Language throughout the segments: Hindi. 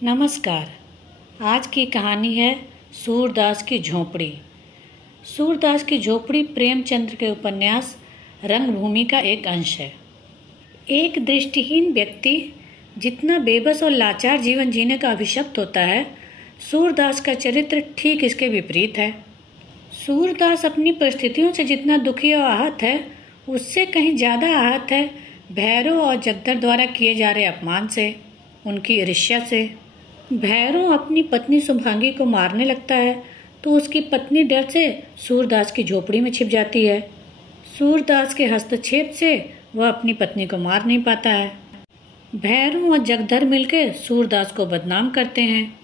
नमस्कार। आज की कहानी है सूरदास की झोपड़ी। सूरदास की झोपड़ी प्रेमचंद्र के उपन्यास रंगभूमि का एक अंश है। एक दृष्टिहीन व्यक्ति जितना बेबस और लाचार जीवन जीने का अभिशप्त होता है, सूरदास का चरित्र ठीक इसके विपरीत है। सूरदास अपनी परिस्थितियों से जितना दुखी और आहत है, उससे कहीं ज़्यादा आहत है भैरव और जगदर द्वारा किए जा रहे अपमान से, उनकी ईर्ष्या से। भैरव अपनी पत्नी शुभांगी को मारने लगता है तो उसकी पत्नी डर से सूरदास की झोपड़ी में छिप जाती है। सूरदास के हस्तक्षेप से वह अपनी पत्नी को मार नहीं पाता है। भैरव और जगदर मिलकर सूरदास को बदनाम करते हैं।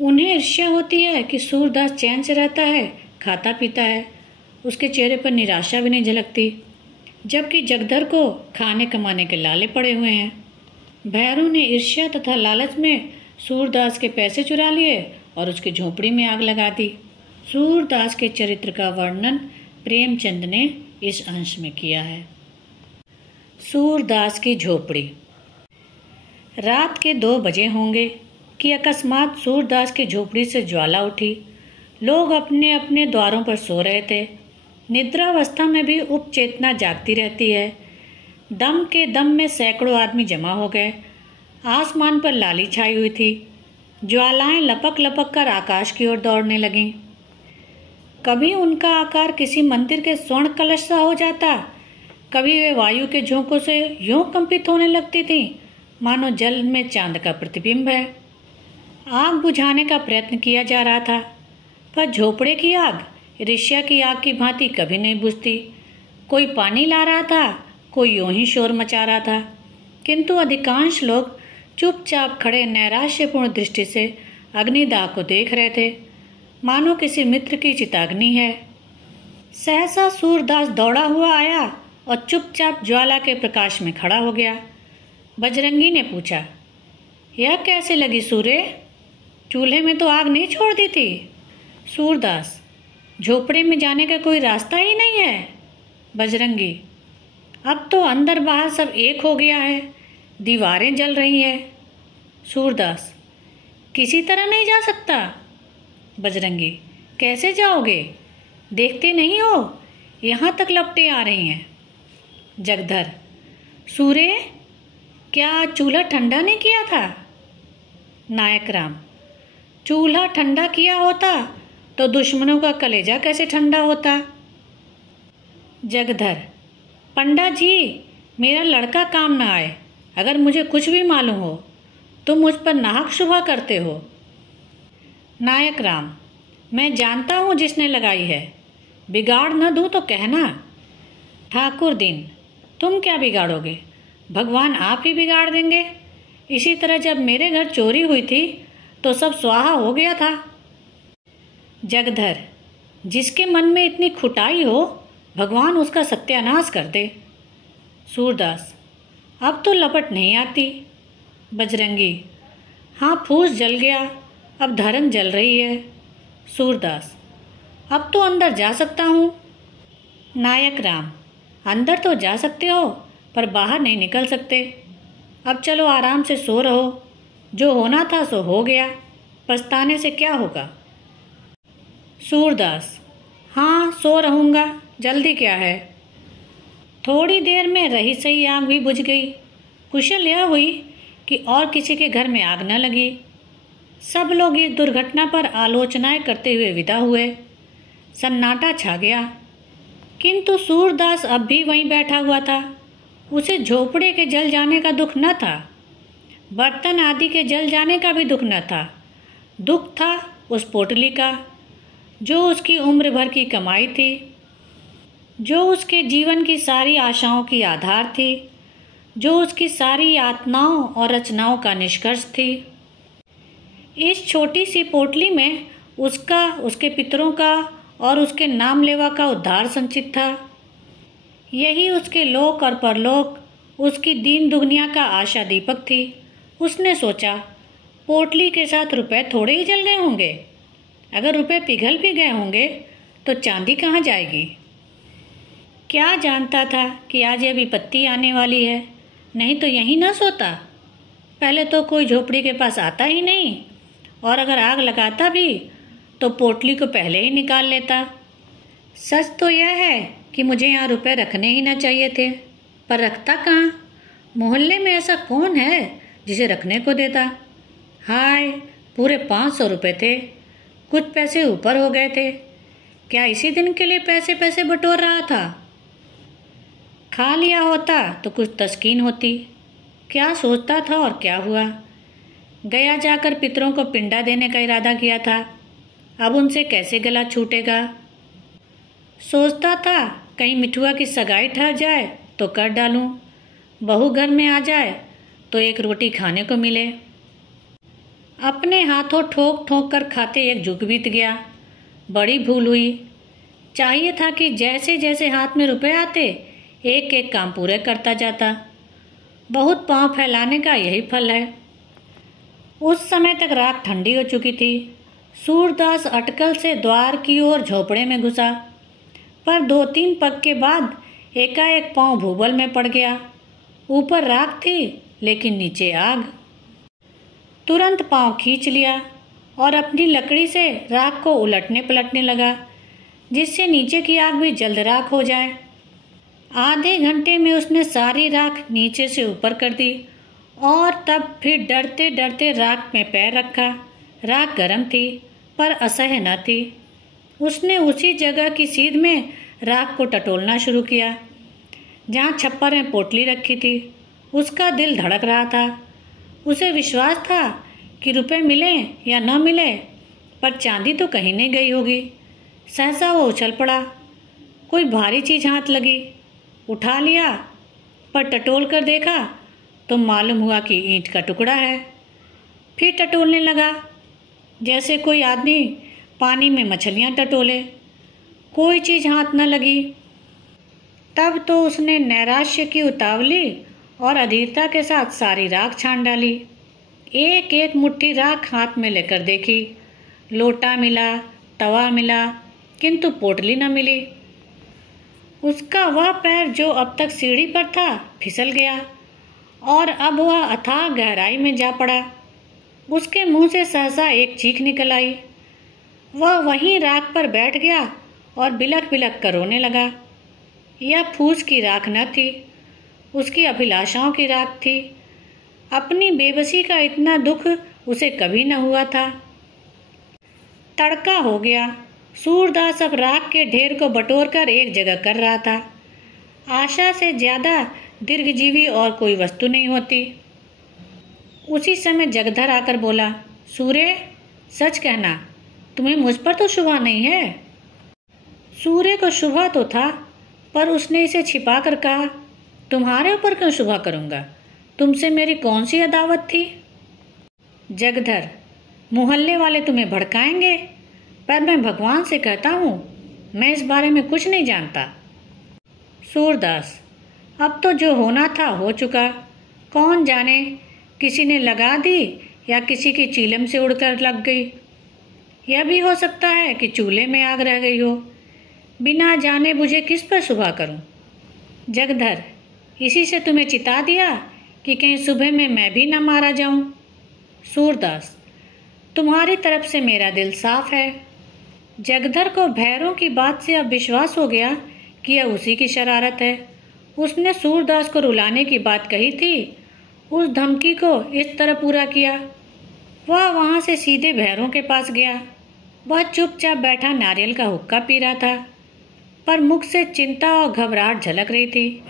उन्हें ईर्ष्या होती है कि सूरदास चैन से रहता है, खाता पीता है, उसके चेहरे पर निराशा भी नहीं झलकती, जबकि जगदर को खाने कमाने के लाले पड़े हुए हैं। भैरव ने ईर्ष्या तथा लालच में सूरदास के पैसे चुरा लिए और उसकी झोपड़ी में आग लगा दी। सूरदास के चरित्र का वर्णन प्रेमचंद ने इस अंश में किया है। सूरदास की झोपड़ी। रात के 2 बजे होंगे कि अकस्मात सूरदास की झोपड़ी से ज्वाला उठी। लोग अपने अपने द्वारों पर सो रहे थे। निद्रावस्था में भी उपचेतना जागती रहती है। दम के दम में सैकड़ों आदमी जमा हो गए। आसमान पर लाली छाई हुई थी। ज्वालाएं लपक लपक कर आकाश की ओर दौड़ने लगीं। कभी उनका आकार किसी मंदिर के स्वर्ण कलश सा हो जाता, कभी वे वायु के झोंकों से यूं कंपित होने लगती थीं मानो जल में चांद का प्रतिबिंब है। आग बुझाने का प्रयत्न किया जा रहा था, पर झोपड़े की आग ईर्ष्या की आग की भांति कभी नहीं बुझती। कोई पानी ला रहा था, कोई यूं ही शोर मचा रहा था, किंतु अधिकांश लोग चुपचाप खड़े नैराश्यपूर्ण दृष्टि से अग्निदाह को देख रहे थे, मानो किसी मित्र की चिताग्नि है। सहसा सूरदास दौड़ा हुआ आया और चुपचाप ज्वाला के प्रकाश में खड़ा हो गया। बजरंगी ने पूछा, यह कैसे लगी सूर्य? चूल्हे में तो आग नहीं छोड़ दी थी। सूरदास, झोपड़े में जाने का कोई रास्ता ही नहीं है। बजरंगी, अब तो अंदर बाहर सब एक हो गया है, दीवारें जल रही हैं। सूरदास, किसी तरह नहीं जा सकता। बजरंगी, कैसे जाओगे? देखते नहीं हो यहाँ तक लपटें आ रही हैं। जगदर, सूर्य, क्या चूल्हा ठंडा नहीं किया था? नायक राम, चूल्हा ठंडा किया होता तो दुश्मनों का कलेजा कैसे ठंडा होता? जगदर, पंडा जी, मेरा लड़का काम ना आए। अगर मुझे कुछ भी मालूम हो तो मुझ पर नाहक शुभा करते हो। नायक राम, मैं जानता हूँ जिसने लगाई है, बिगाड़ न दूँ तो कहना। ठाकुर दीन, तुम क्या बिगाड़ोगे? भगवान आप ही बिगाड़ देंगे। इसी तरह जब मेरे घर चोरी हुई थी तो सब स्वाहा हो गया था। जगधर, जिसके मन में इतनी खुटाई हो, भगवान उसका सत्यानाश कर दे। सूरदास, अब तो लपट नहीं आती। बजरंगी, हाँ, फूस जल गया, अब धरन जल रही है। सूरदास, अब तो अंदर जा सकता हूँ। नायक राम, अंदर तो जा सकते हो पर बाहर नहीं निकल सकते। अब चलो आराम से सो रहो। जो होना था सो हो गया, पछताने से क्या होगा। सूरदास, हाँ, सो रहूँगा, जल्दी क्या है। थोड़ी देर में रही सही आग भी बुझ गई। कुशल यह हुई कि और किसी के घर में आग न लगी। सब लोग इस दुर्घटना पर आलोचनाएं करते हुए विदा हुए। सन्नाटा छा गया, किंतु सूरदास अब भी वहीं बैठा हुआ था। उसे झोपड़े के जल जाने का दुख न था, बर्तन आदि के जल जाने का भी दुख न था। दुख था उस पोटली का, जो उसकी उम्र भर की कमाई थी, जो उसके जीवन की सारी आशाओं की आधार थी, जो उसकी सारी यातनाओं और रचनाओं का निष्कर्ष थी। इस छोटी सी पोटली में उसका, उसके पितरों का और उसके नाम लेवा का उद्धार संचित था। यही उसके लोक और परलोक, उसकी दीन दुनिया का आशा दीपक थी। उसने सोचा, पोटली के साथ रुपए थोड़े ही जल गए होंगे। अगर रुपए पिघल भी गए होंगे तो चांदी कहाँ जाएगी। क्या जानता था कि आज यह विपत्ति आने वाली है, नहीं तो यहीं न सोता। पहले तो कोई झोपड़ी के पास आता ही नहीं, और अगर आग लगाता भी तो पोटली को पहले ही निकाल लेता। सच तो यह है कि मुझे यहाँ रुपए रखने ही ना चाहिए थे, पर रखता कहाँ। मोहल्ले में ऐसा कौन है जिसे रखने को देता। हाय, पूरे 500 रुपये थे, कुछ पैसे ऊपर हो गए थे। क्या इसी दिन के लिए पैसे पैसे बटोर रहा था। खा लिया होता तो कुछ तस्कीन होती। क्या सोचता था और क्या हुआ। गया जाकर पितरों को पिंडा देने का इरादा किया था, अब उनसे कैसे गला छूटेगा। सोचता था कहीं मिठुआ की सगाई ठहर जाए तो कर डालूं, बहू घर में आ जाए तो एक रोटी खाने को मिले। अपने हाथों ठोक ठोक कर खाते एक जुग बीत गया। बड़ी भूल हुई। चाहिए था कि जैसे जैसे हाथ में रुपए आते एक एक काम पूरे करता जाता। बहुत पांव फैलाने का यही फल है। उस समय तक रात ठंडी हो चुकी थी। सूरदास अटकल से द्वार की ओर झोपड़े में घुसा, पर 2-3 पग के बाद एकाएक पांव भूबल में पड़ गया। ऊपर राख थी लेकिन नीचे आग। तुरंत पांव खींच लिया और अपनी लकड़ी से राख को उलटने पलटने लगा, जिससे नीचे की आग भी जल्द राख हो जाए। आधे घंटे में उसने सारी राख नीचे से ऊपर कर दी और तब फिर डरते डरते राख में पैर रखा। राख गर्म थी पर असह्य न थी। उसने उसी जगह की सीध में राख को टटोलना शुरू किया जहाँ छप्पर में पोटली रखी थी। उसका दिल धड़क रहा था। उसे विश्वास था कि रुपए मिले या न मिले, पर चांदी तो कहीं नहीं गई होगी। सहसा वो उछल पड़ा। कोई भारी चीज़ हाथ लगी, उठा लिया, पर टटोल कर देखा तो मालूम हुआ कि ईंट का टुकड़ा है। फिर टटोलने लगा जैसे कोई आदमी पानी में मछलियाँ टटोले। कोई चीज़ हाथ न लगी। तब तो उसने नैराश्य की उतावली और अधीरता के साथ सारी राख छान डाली। एक एक मुट्ठी राख हाथ में लेकर देखी। लोटा मिला, तवा मिला, किंतु पोटली न मिली। उसका वह पैर जो अब तक सीढ़ी पर था फिसल गया और अब वह अथाह गहराई में जा पड़ा। उसके मुंह से सहसा एक चीख निकल आई। वह वहीं राख पर बैठ गया और बिलख बिलख कर रोने लगा। यह फूस की राख न थी, उसकी अभिलाषाओं की राख थी। अपनी बेबसी का इतना दुख उसे कभी न हुआ था। तड़का हो गया। सूरदास अब राख के ढेर को बटोर कर एक जगह कर रहा था। आशा से ज्यादा दीर्घजीवी और कोई वस्तु नहीं होती। उसी समय जगधर आकर बोला, सूर्य, सच कहना, तुम्हें मुझ पर तो शुभा नहीं है। सूर्य को शुभा तो था, पर उसने इसे छिपा कर कहा, तुम्हारे ऊपर क्यों शुभा करूंगा, तुमसे मेरी कौन सी अदावत थी। जगधर, मोहल्ले वाले तुम्हें भड़काएंगे, पर मैं भगवान से कहता हूँ मैं इस बारे में कुछ नहीं जानता। सूरदास, अब तो जो होना था हो चुका। कौन जाने किसी ने लगा दी या किसी की चीलम से उड़कर लग गई। यह भी हो सकता है कि चूल्हे में आग रह गई हो। बिना जाने बुझे किस पर शुभा करूं। जगधर, इसी से तुम्हें चिता दिया कि कहीं सुबह में मैं भी न मारा जाऊं। सूरदास, तुम्हारी तरफ से मेरा दिल साफ है। जगधर को भैरों की बात से अब विश्वास हो गया कि यह उसी की शरारत है। उसने सूरदास को रुलाने की बात कही थी, उस धमकी को इस तरह पूरा किया। वह वहां से सीधे भैरों के पास गया। वह चुपचाप बैठा नारियल का हुक्का पी रहा था, पर मुख से चिंता और घबराहट झलक रही थी।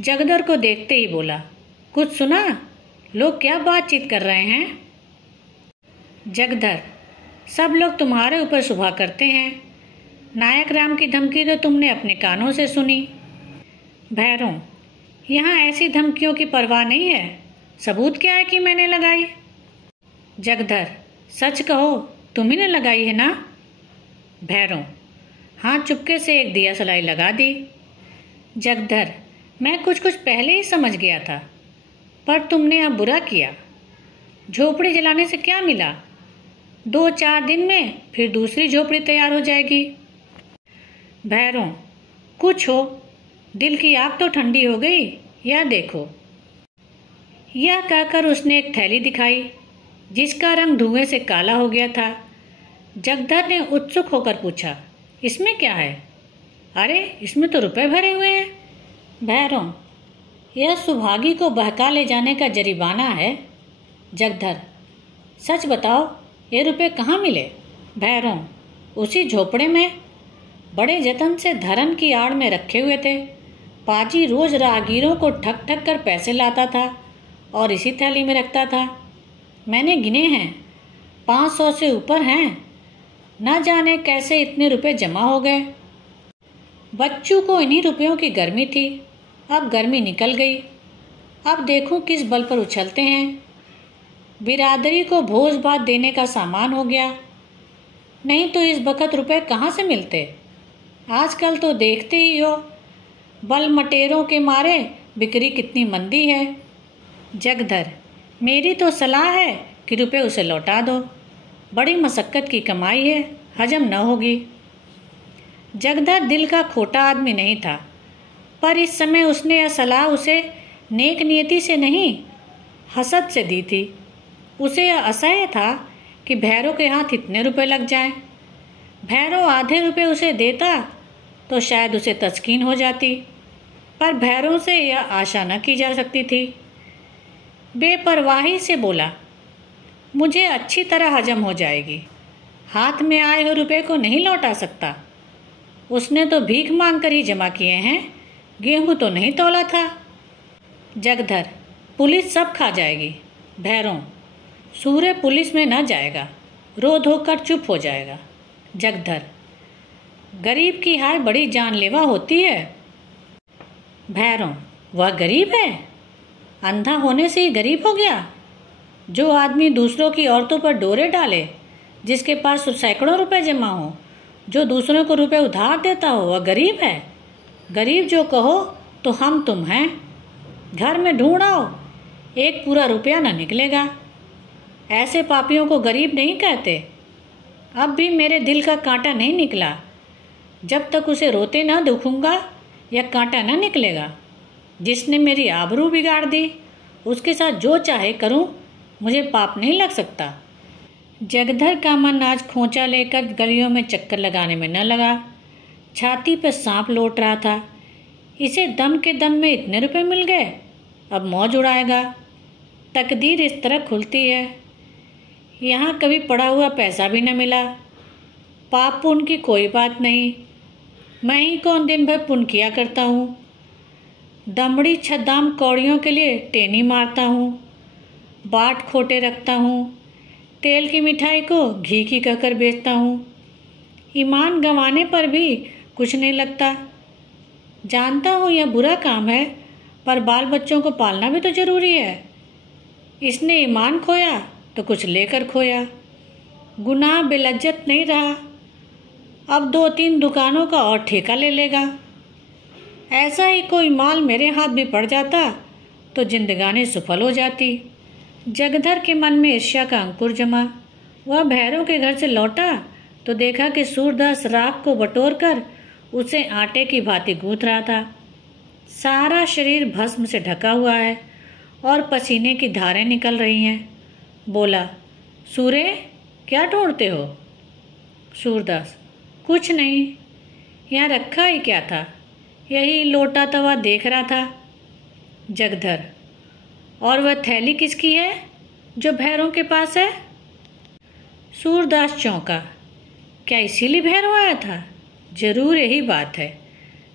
जगधर को देखते ही बोला, कुछ सुना? लोग क्या बातचीत कर रहे हैं? जगधर, सब लोग तुम्हारे ऊपर शुभा करते हैं। नायक राम की धमकी तो तुमने अपने कानों से सुनी। भैरों, यहाँ ऐसी धमकियों की परवाह नहीं है। सबूत क्या है कि मैंने लगाई? जगधर, सच कहो, तुम्ही ने लगाई है ना? भैरों, हाँ, चुपके से एक दिया सलाई लगा दी। जगधर, मैं कुछ पहले ही समझ गया था, पर तुमने अब बुरा किया। झोपड़ी जलाने से क्या मिला? 2-4 दिन में फिर दूसरी झोपड़ी तैयार हो जाएगी। भैरों, कुछ हो, दिल की आग तो ठंडी हो गई। यह देखो। यह कहकर उसने एक थैली दिखाई जिसका रंग धुएं से काला हो गया था। जगधर ने उत्सुक होकर पूछा, इसमें क्या है? अरे, इसमें तो रुपए भरे हुए हैं। भैरों, यह सुभागी को बहका ले जाने का जरिमाना है। जगधर, सच बताओ, ये रुपए कहाँ मिले? भैरों, उसी झोपड़े में बड़े जतन से धर्म की आड़ में रखे हुए थे। पाजी रोज राहगीरों को ठग ठग कर पैसे लाता था और इसी थैली में रखता था। मैंने गिने हैं, 500 से ऊपर हैं। न जाने कैसे इतने रुपए जमा हो गए। बच्चों को इन्हीं रुपयों की गर्मी थी। अब गर्मी निकल गई। अब देखूं किस बल पर उछलते हैं। बिरादरी को भोज भात देने का सामान हो गया। नहीं तो इस बखत रुपए कहाँ से मिलते? आजकल तो देखते ही हो, बल मटेरों के मारे बिक्री कितनी मंदी है। जगधर, मेरी तो सलाह है कि रुपए उसे लौटा दो। बड़ी मशक्कत की कमाई है, हजम न होगी। जगधर दिल का खोटा आदमी नहीं था, पर इस समय उसने यह सलाह उसे नेक नियति से नहीं, हसद से दी थी। उसे यह असह्य था कि भैरों के हाथ इतने रुपए लग जाएं। भैरों आधे रुपए उसे देता तो शायद उसे तस्कीन हो जाती, पर भैरों से यह आशा न की जा सकती थी। बेपरवाही से बोला, मुझे अच्छी तरह हजम हो जाएगी। हाथ में आए हुए रुपए को नहीं लौटा सकता। उसने तो भीख मांग कर ही जमा किए हैं, गेहूं तो नहीं तौला था। जगधर, पुलिस सब खा जाएगी। भैरों, सूर्य पुलिस में न जाएगा, रो धोकर चुप हो जाएगा। जगधर, गरीब की हाय बड़ी जानलेवा होती है। भैरों, वह गरीब है? अंधा होने से ही गरीब हो गया? जो आदमी दूसरों की औरतों पर डोरे डाले, जिसके पास सैकड़ों रुपए जमा हो, जो दूसरों को रुपए उधार देता हो, वह गरीब है? गरीब जो कहो तो हम तुम हैं। घर में ढूंढाओ, एक पूरा रुपया न निकलेगा। ऐसे पापियों को गरीब नहीं कहते। अब भी मेरे दिल का कांटा नहीं निकला। जब तक उसे रोते ना दुखूंगा, यह कांटा न निकलेगा। जिसने मेरी आबरू बिगाड़ दी, उसके साथ जो चाहे करूं, मुझे पाप नहीं लग सकता। जगधर का मन आज खोंचा लेकर गलियों में चक्कर लगाने में न लगा। छाती पर सांप लौट रहा था। इसे दम के दम में इतने रुपए मिल गए, अब मौज उड़ाएगा। तकदीर इस तरह खुलती है। यहाँ कभी पड़ा हुआ पैसा भी न मिला। पाप पुण्य की कोई बात नहीं। मैं ही कौन दिन भर पुण्य किया करता हूँ। दमड़ी छद्दाम कौड़ियों के लिए टेनी मारता हूँ, बाट खोटे रखता हूँ, तेल की मिठाई को घी की कहकर बेचता हूँ। ईमान गंवाने पर भी कुछ नहीं लगता। जानता हूँ यह बुरा काम है, पर बाल बच्चों को पालना भी तो जरूरी है। इसने ईमान खोया तो कुछ लेकर खोया। गुनाह बेलज्जत नहीं रहा। अब 2-3 दुकानों का और ठेका ले लेगा। ऐसा ही कोई माल मेरे हाथ भी पड़ जाता तो जिंदगानी सफल हो जाती। जगधर के मन में ईर्ष्या का अंकुर जमा। वह भैरों के घर से लौटा तो देखा कि सूरदास राख को बटोर कर उसे आटे की भांति गूंथ रहा था। सारा शरीर भस्म से ढका हुआ है और पसीने की धारें निकल रही हैं। बोला, सूरे, क्या ढूंढते हो? सूरदास, कुछ नहीं, यहाँ रखा ही क्या था, यही लोटा तवा देख रहा था। जगधर, और वह थैली किसकी है जो भैरों के पास है? सूरदास चौंका। क्या इसीलिए भैरव आया था? जरूर यही बात है।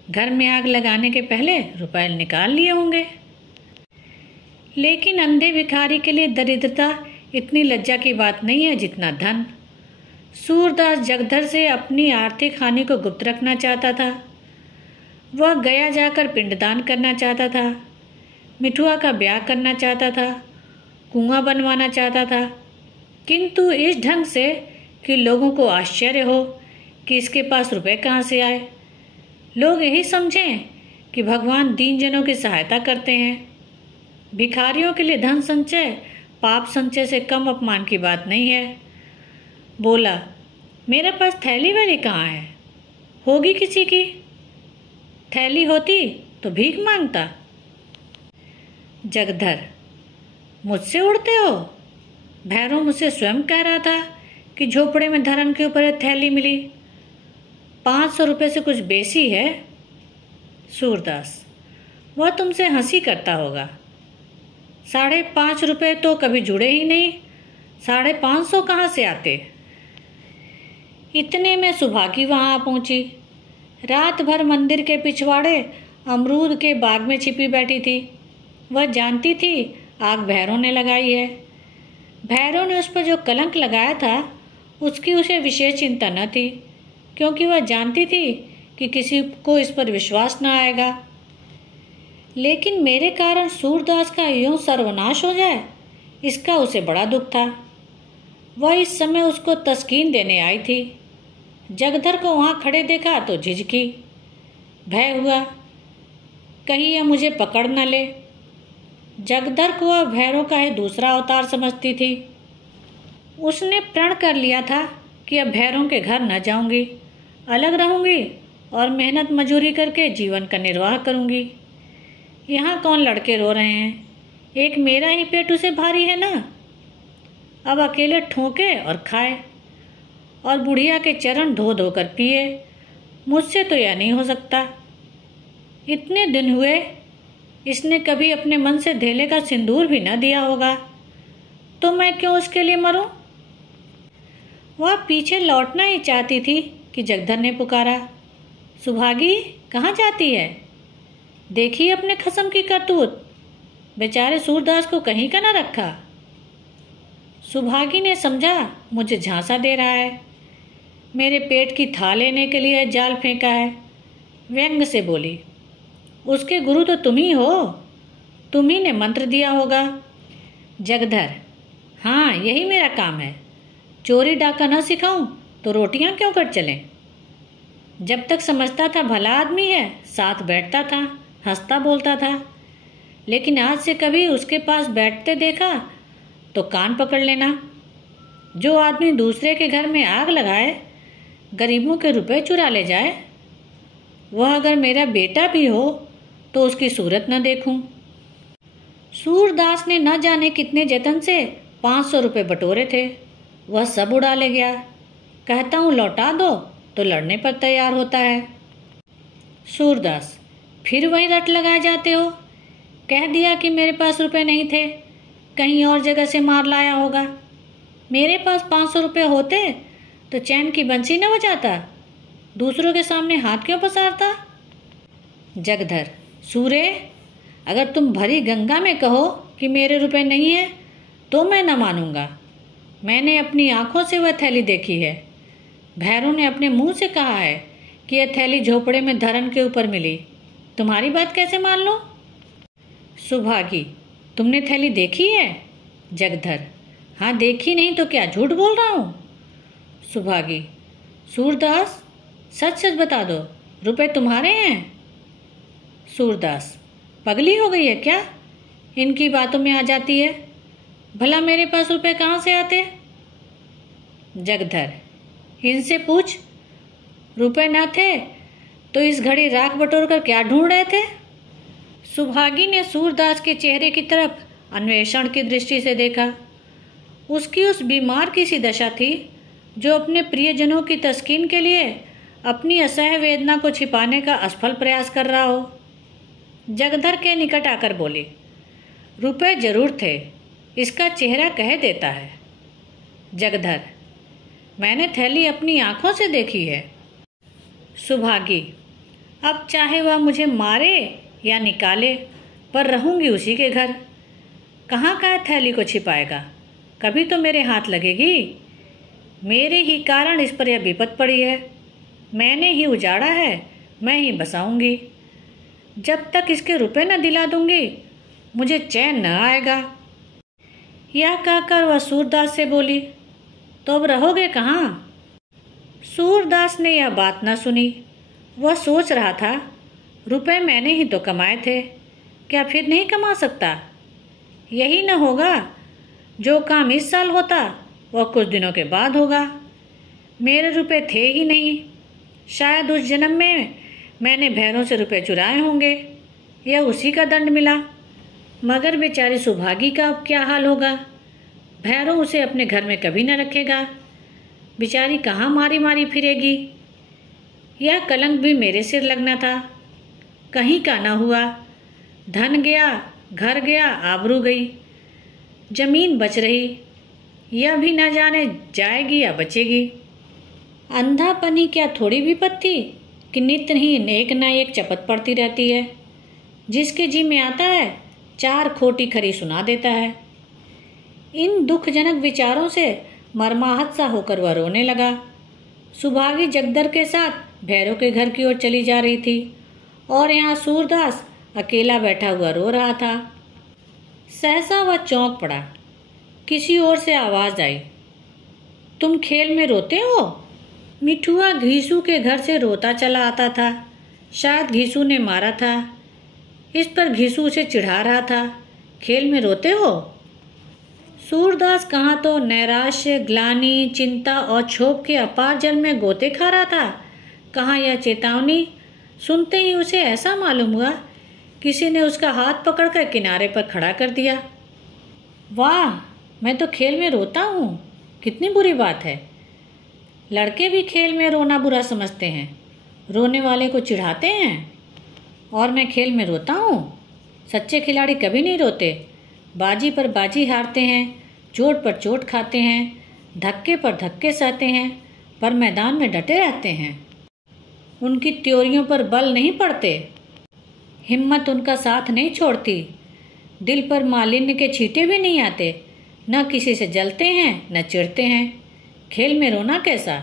घर में आग लगाने के पहले रुपए निकाल लिए होंगे। लेकिन अंधे भिखारी के लिए दरिद्रता इतनी लज्जा की बात नहीं है जितना धन। सूरदास जगधर से अपनी आर्थिक हानि को गुप्त रखना चाहता था। वह गया जाकर पिंडदान करना चाहता था, मिठुआ का ब्याह करना चाहता था, कुआं बनवाना चाहता था, किंतु इस ढंग से कि लोगों को आश्चर्य हो कि इसके पास रुपए कहाँ से आए। लोग यही समझें कि भगवान दीनजनों की सहायता करते हैं। भिखारियों के लिए धन संचय पाप संचय से कम अपमान की बात नहीं है। बोला, मेरे पास थैली वाली कहाँ है? होगी किसी की। थैली होती तो भीख मांगता। जगधर, मुझसे उड़ते हो? भैरव मुझसे स्वयं कह रहा था कि झोपड़े में धरन के ऊपर एक थैली मिली। 500 रुपये से कुछ बेसी है। सूरदास, वह तुमसे हंसी करता होगा। 5.5 रुपये तो कभी जुड़े ही नहीं, 550 कहाँ से आते? इतने में सुभागी वहाँ आ पहुँची। रात भर मंदिर के पिछवाड़े अमरूद के बाग में छिपी बैठी थी। वह जानती थी आग भैरव ने लगाई है। भैरव ने उस पर जो कलंक लगाया था उसकी उसे विशेष चिंता न थी, क्योंकि वह जानती थी कि किसी को इस पर विश्वास न आएगा। लेकिन मेरे कारण सूरदास का यूं सर्वनाश हो जाए, इसका उसे बड़ा दुख था। वह इस समय उसको तस्कीन देने आई थी। जगधर को वहाँ खड़े देखा तो झिझकी। भय हुआ कहीं यह मुझे पकड़ न ले। जगधर को वह भैरव का ही दूसरा अवतार समझती थी। उसने प्रण कर लिया था कि अब भैरव के घर न जाऊंगी, अलग रहूंगी और मेहनत मजूरी करके जीवन का निर्वाह करूंगी। यहाँ कौन लड़के रो रहे हैं, एक मेरा ही पेट उसे भारी है ना। अब अकेले ठोके और खाए और बुढ़िया के चरण धो धो कर पिए। मुझसे तो यह नहीं हो सकता। इतने दिन हुए इसने कभी अपने मन से धेले का सिंदूर भी न दिया होगा, तो मैं क्यों उसके लिए मरूं? वह पीछे लौटना ही चाहती थी कि जगधर ने पुकारा, सुभागी कहाँ जाती है? देखिए अपने खसम की करतूत, बेचारे सूरदास को कहीं का न रखा। सुभागी ने समझा मुझे झांसा दे रहा है, मेरे पेट की था लेने के लिए जाल फेंका है। व्यंग से बोली, उसके गुरु तो तुम ही हो, तुम ही ने मंत्र दिया होगा। जगधर, हाँ यही मेरा काम है। चोरी डाका न सिखाऊं तो रोटियां क्यों कर चलें? जब तक समझता था भला आदमी है, साथ बैठता था, हंसता बोलता था। लेकिन आज से कभी उसके पास बैठते देखा तो कान पकड़ लेना। जो आदमी दूसरे के घर में आग लगाए, गरीबों के रुपए चुरा ले जाए, वह अगर मेरा बेटा भी हो तो उसकी सूरत न देखूं। सूरदास ने न जाने कितने जतन से 500 रुपये बटोरे थे, वह सब उड़ा ले गया। कहता हूँ लौटा दो तो लड़ने पर तैयार होता है। सूरदास, फिर वही रट लगाए जाते हो। कह दिया कि मेरे पास रुपए नहीं थे, कहीं और जगह से मार लाया होगा। मेरे पास 500 रुपये होते तो चैन की बंसी न बजाता, दूसरों के सामने हाथ क्यों पसारता? जगधर, सूरे, अगर तुम भरी गंगा में कहो कि मेरे रुपए नहीं है तो मैं न मानूंगा। मैंने अपनी आंखों से वह थैली देखी है। भैरव ने अपने मुंह से कहा है कि यह थैली झोपड़े में धरन के ऊपर मिली। तुम्हारी बात कैसे मान लो? सुभागी, तुमने थैली देखी है? जगधर, हाँ देखी नहीं तो क्या झूठ बोल रहा हूँ? सुभागी, सूरदास सच सच बता दो, रुपए तुम्हारे हैं? सूरदास, पगली हो गई है क्या, इनकी बातों में आ जाती है। भला मेरे पास रुपए कहाँ से आते? जगधर, इनसे पूछ, रुपए ना थे तो इस घड़ी राख बटोर कर क्या ढूंढ रहे थे? सुभागी ने सूरदास के चेहरे की तरफ अन्वेषण की दृष्टि से देखा। उसकी उस बीमार की सी दशा थी जो अपने प्रियजनों की तस्कीन के लिए अपनी असह्य वेदना को छिपाने का असफल प्रयास कर रहा हो। जगधर के निकट आकर बोली, रुपए जरूर थे, इसका चेहरा कह देता है। जगधर, मैंने थैली अपनी आंखों से देखी है। सुभागी, अब चाहे वह मुझे मारे या निकाले, पर रहूंगी उसी के घर। कहाँ का थैली को छिपाएगा, कभी तो मेरे हाथ लगेगी। मेरे ही कारण इस पर यह विपत पड़ी है, मैंने ही उजाड़ा है, मैं ही बसाऊंगी। जब तक इसके रुपए न दिला दूंगी मुझे चैन न आएगा। यह कहकर वह सूरदास से बोली, तो अब रहोगे कहाँ? सूरदास ने यह बात न सुनी। वह सोच रहा था, रुपए मैंने ही तो कमाए थे, क्या फिर नहीं कमा सकता? यही न होगा, जो काम इस साल होता वह कुछ दिनों के बाद होगा। मेरे रुपए थे ही नहीं, शायद उस जन्म में मैंने भैरों से रुपए चुराए होंगे, यह उसी का दंड मिला। मगर बेचारी सुभागी का अब क्या हाल होगा। भैरव उसे अपने घर में कभी न रखेगा। बेचारी कहाँ मारी मारी फिरेगी। यह कलंक भी मेरे सिर लगना था, कहीं का ना हुआ। धन गया, घर गया, आबरू गई। जमीन बच रही, यह भी न जाने जाएगी या बचेगी। अंधापनी क्या थोड़ी भी पत्ती कि नित्य ही एक न एक चपत पड़ती रहती है। जिसके जी में आता है 4 खोटी खरी सुना देता है। इन दुखजनक विचारों से मर्माहत सा होकर वह रोने लगा। सुभागी जगदर के साथ भैरव के घर की ओर चली जा रही थी और यहाँ सूरदास अकेला बैठा हुआ रो रहा था। सहसा वह चौंक पड़ा। किसी ओर से आवाज आई, तुम खेल में रोते हो? मिठुआ घीसू के घर से रोता चला आता था। शायद घीसू ने मारा था। इस पर घीसू उसे चिढ़ा रहा था। खेल में रोते हो? सूरदास कहाँ तो नैराश्य, ग्लानि, चिंता और क्षोभ के अपार जल में गोते खा रहा था, कहाँ यह चेतावनी। सुनते ही उसे ऐसा मालूम हुआ किसी ने उसका हाथ पकड़कर किनारे पर खड़ा कर दिया। वाह, मैं तो खेल में रोता हूँ, कितनी बुरी बात है। लड़के भी खेल में रोना बुरा समझते हैं, रोने वाले को चिढ़ाते हैं। और मैं खेल में रोता हूँ? सच्चे खिलाड़ी कभी नहीं रोते। बाजी पर बाजी हारते हैं, चोट पर चोट खाते हैं, धक्के पर धक्के सहते हैं, पर मैदान में डटे रहते हैं। उनकी त्योरियों पर बल नहीं पड़ते, हिम्मत उनका साथ नहीं छोड़ती। दिल पर मालिन्य के छींटे भी नहीं आते, न किसी से जलते हैं न चिढ़ते हैं। खेल में रोना कैसा?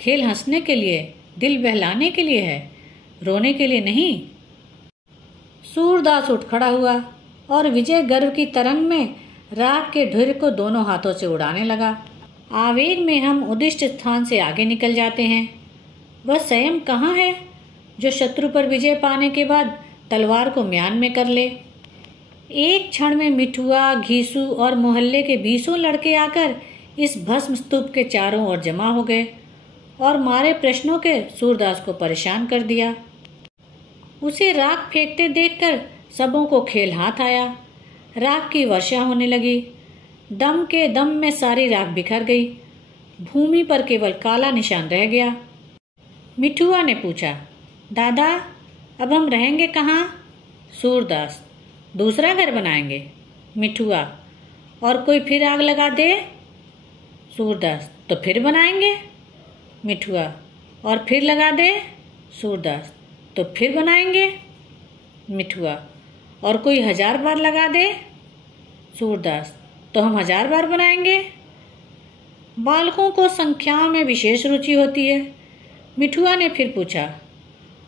खेल हंसने के लिए, दिल बहलाने के लिए है, रोने के लिए नहीं। सूरदास उठ खड़ा हुआ और विजय गर्व की तरंग में राख के ढेर को दोनों हाथों से उड़ाने लगा। आवेग में हम उद्दिष्ट स्थान से आगे निकल जाते हैं। वह संयम कहाँ है जो शत्रु पर विजय पाने के बाद तलवार को म्यान में कर ले। एक क्षण में मिठुआ, घीसू और मोहल्ले के 20 लड़के आकर इस भस्म स्तूप के चारों ओर जमा हो गए और मारे प्रश्नों के सूरदास को परेशान कर दिया। उसे राख फेंकते देखकर सबों को खेल हाथ आया। राख की वर्षा होने लगी। दम के दम में सारी राख बिखर गई। भूमि पर केवल काला निशान रह गया। मिठुआ ने पूछा, दादा अब हम रहेंगे कहाँ? सूरदास, दूसरा घर बनाएंगे। मिठुआ, और कोई फिर आग लगा दे? सूरदास, तो फिर बनाएंगे। मिठुआ, और फिर लगा दे? सूरदास, तो फिर बनाएंगे। मिठुआ, और कोई 1000 बार लगा दे? सूरदास, तो हम 1000 बार बनाएंगे। बालकों को संख्याओं में विशेष रुचि होती है। मिठुआ ने फिर पूछा,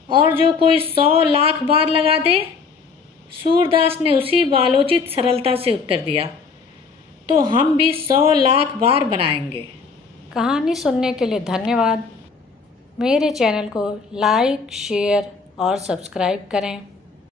और जो कोई 100 लाख बार लगा दे? सूरदास ने उसी बालोचित सरलता से उत्तर दिया, तो हम भी 100 लाख बार बनाएंगे। कहानी सुनने के लिए धन्यवाद। मेरे चैनल को लाइक, शेयर और सब्सक्राइब करें।